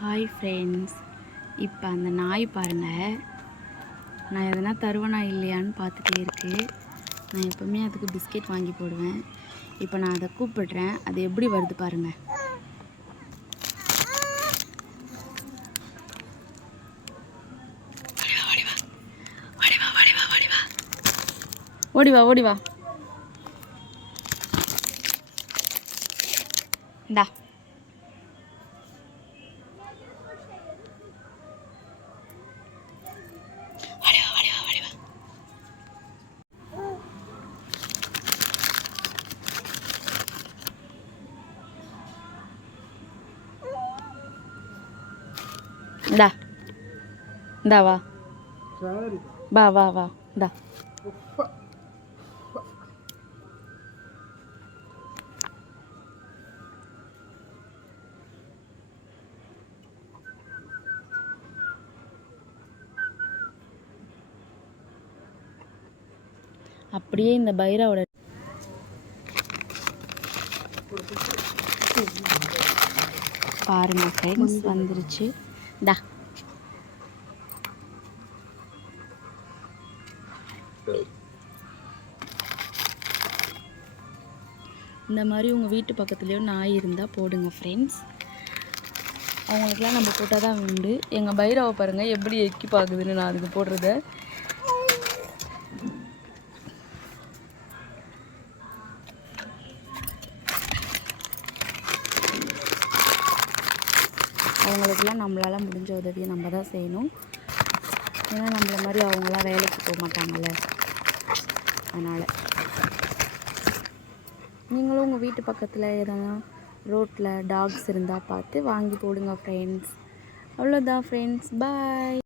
Hi friends, இப்போ அந்த நாய் பாருங்கள், நான் எதனா தருவேனா இல்லையான்னு பார்த்துட்டே இருக்குது. நான் எப்போவுமே அதுக்கு பிஸ்கெட் வாங்கி போடுவேன். இப்போ நான் அதை கூப்பிடுறேன், அது எப்படி வருது பாருங்கள். ஓடிவா ஓடிவா, இந்தா இந்தா இந்தா வா வா வா வா இந்தா. அப்படியே இந்த பைராவோட பாருங்க ஃப்ரெண்ட்ஸ், வந்துருச்சு. டா இந்த மாதிரி உங்கள் வீட்டு பக்கத்துலேயும் நாய் இருந்தால் போடுங்க ஃப்ரெண்ட்ஸ். அவங்களுக்குலாம் நம்ம போட்டால் தான் உண்டு. எங்கள் பைராவை பாருங்கள் எப்படி எக்கி பார்க்குதுன்னு நான் அதுக்கு போடுறத. அவங்களுக்குலாம் நம்மளால் முடிஞ்ச உதவியை நம்ம தான் செய்யணும். ஏன்னா நம்மளை மாதிரி அவங்களாம் வேலைக்கு போக மாட்டாங்கள்ல, அதனால் நீங்களும் உங்கள் வீட்டு பக்கத்தில் எதனா ரோட்டில் டாக்ஸ் இருந்தால் பார்த்து வாங்கி போடுங்க ஃப்ரெண்ட்ஸ். அவ்வளோதான் ஃப்ரெண்ட்ஸ், பாய்.